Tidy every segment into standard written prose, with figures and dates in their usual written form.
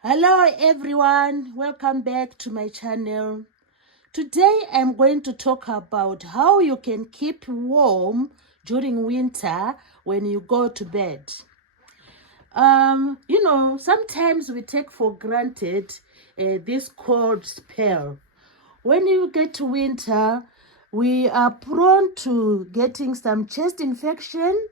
Hello everyone, welcome back to my channel. Today I'm going to talk about how you can keep warm during winter when you go to bed. Sometimes we take for granted this cold spell. When you get to winter, we are prone to getting some chest infection,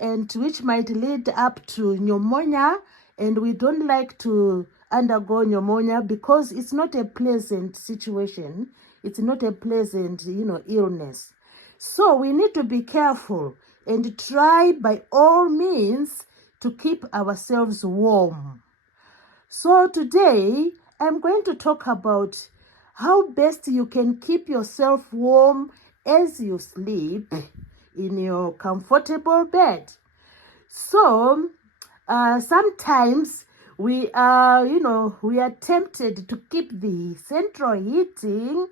and which might lead up to pneumonia, and we don't like to undergo pneumonia because it's not a pleasant situation. It's not a pleasant, illness. So we need to be careful and try by all means to keep ourselves warm. So today I'm going to talk about how best you can keep yourself warm as you sleep in your comfortable bed. So sometimes we are tempted to keep the central heating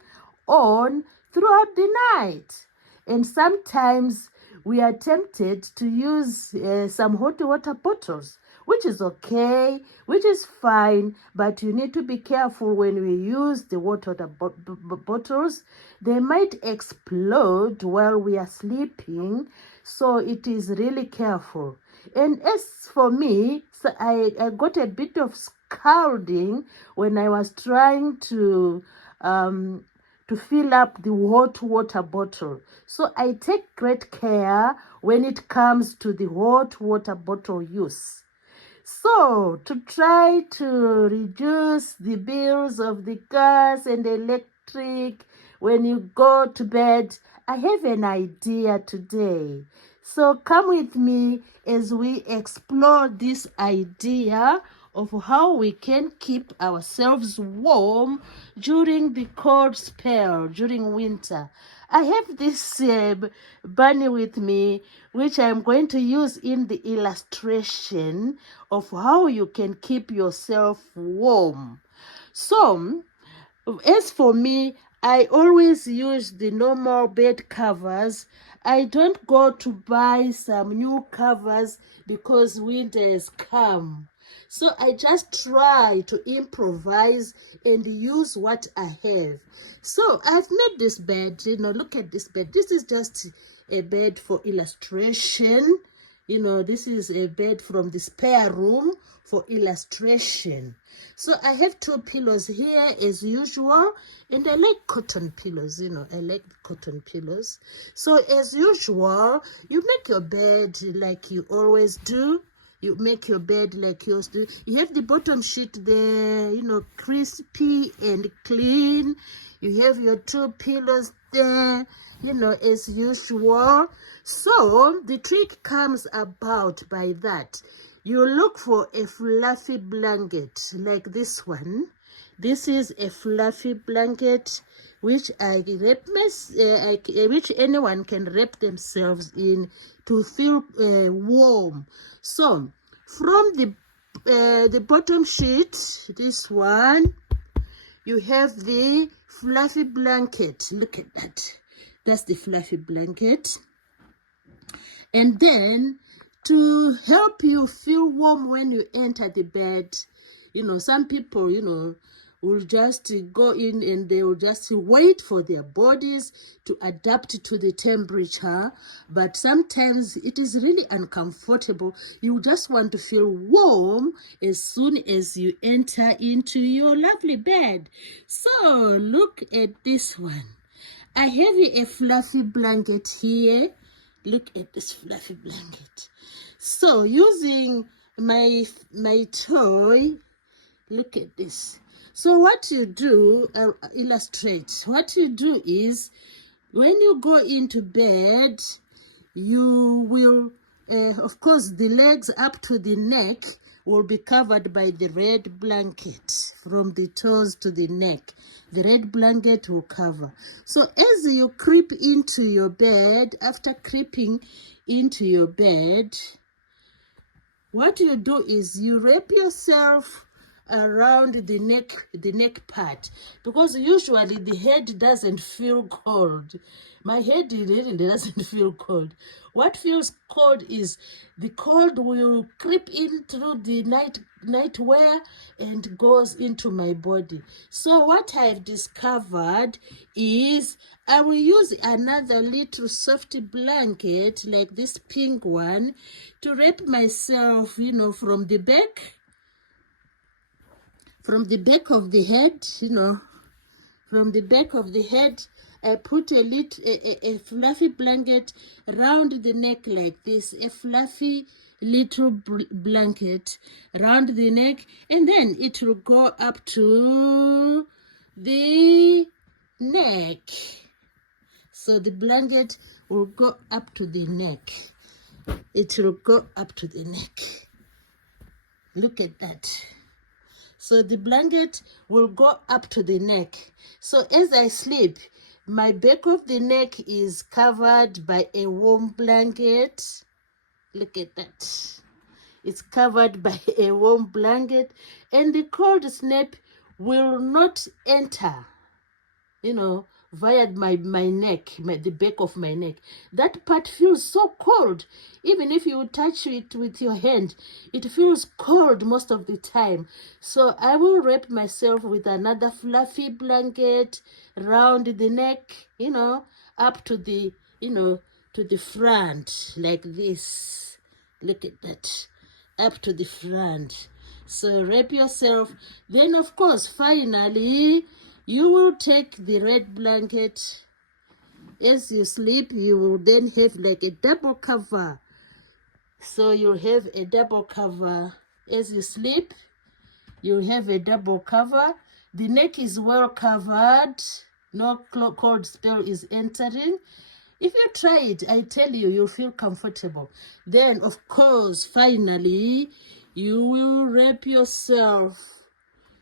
on throughout the night, and sometimes we are tempted to use some hot water bottles, which is okay, which is fine, but you need to be careful when we use the water bottles. They might explode while we are sleeping, so it is really careful. And as for me, so I got a bit of scalding when I was trying to fill up the hot water bottle. So I take great care when it comes to the hot water bottle use. So to try to reduce the bills of the gas and electric when you go to bed, I have an idea today. So come with me as we explore this idea of how we can keep ourselves warm during the cold spell, during winter. I have this bunny with me, which I'm going to use in the illustration of how you can keep yourself warm. So, as for me, I always use the normal bed covers. I don't go to buy some new covers because winter has come. So I just try to improvise and use what I have. So I've made this bed, look at this bed. This is just a bed for illustration. This is a bed from the spare room for illustration. So I have two pillows here as usual, and I like cotton pillows, I like cotton pillows. So as usual, you make your bed like you always do. You make your bed like yours do. You have the bottom sheet there, crispy and clean. You have your two pillows there, as usual. So the trick comes about by that. You look for a fluffy blanket like this one. This is a fluffy blanket which which anyone can wrap themselves in to feel warm. So from the bottom sheet, this one, you have the fluffy blanket. Look at that. That's the fluffy blanket. And then to help you feel warm when you enter the bed, some people, will just go in and they will just wait for their bodies to adapt to the temperature. But sometimes it is really uncomfortable. You just want to feel warm as soon as you enter into your lovely bed. So look at this one. I have a fluffy blanket here. Look at this fluffy blanket. So using my toy, look at this. So what you do, I'll illustrate. What you do is, when you go into bed, you will, of course, the legs up to the neck will be covered by the red blanket from the toes to the neck. The red blanket will cover. So as you creep into your bed, after creeping into your bed, what you do is you wrap yourself around the neck part, because usually the head doesn't feel cold. My head really doesn't feel cold. What feels cold is the cold will creep in through the nightwear and goes into my body. So what I've discovered is I will use another little soft blanket like this pink one to wrap myself, you know, from the back of the head, you know, from the back of the head. I put a fluffy blanket around the neck like this, a fluffy little blanket around the neck, and then it will go up to the neck. So the blanket will go up to the neck. It will go up to the neck. Look at that. So the blanket will go up to the neck. So as I sleep, my back of the neck is covered by a warm blanket. Look at that. It's covered by a warm blanket, and the cold snap will not enter, you know, via my neck, the back of my neck. That part feels so cold. Even if you touch it with your hand, it feels cold most of the time. So I will wrap myself with another fluffy blanket around the neck, you know, up to the, you know, to the front like this. Look at that. Up to the front. So wrap yourself. Then of course, finally, you will take the red blanket. As you sleep, you will then have like a double cover. So you'll have a double cover. As you sleep, you'll have a double cover. The neck is well covered. No cold spell is entering. If you try it, I tell you, you'll feel comfortable. Then, of course, finally, you will wrap yourself.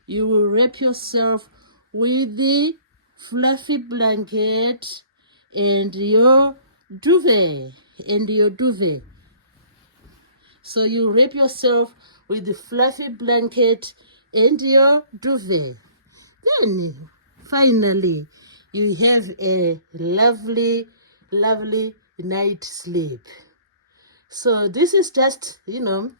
You will wrap yourself with the fluffy blanket and your duvet. So you wrap yourself with the fluffy blanket and your duvet. Then, finally, you have a lovely night sleep. So this is just, you know,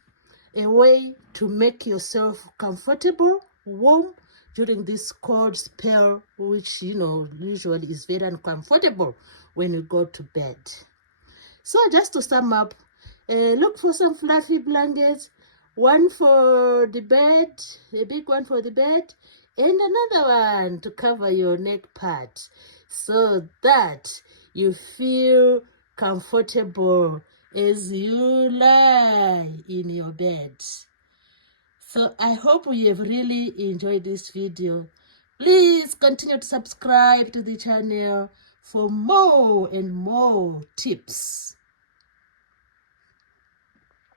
a way to make yourself comfortable, warm during this cold spell, which, you know, usually is very uncomfortable when you go to bed. So just to sum up, look for some fluffy blankets, one for the bed, a big one for the bed, and another one to cover your neck part, so that you feel comfortable as you lie in your bed. So I hope you have really enjoyed this video. Please continue to subscribe to the channel for more and more tips.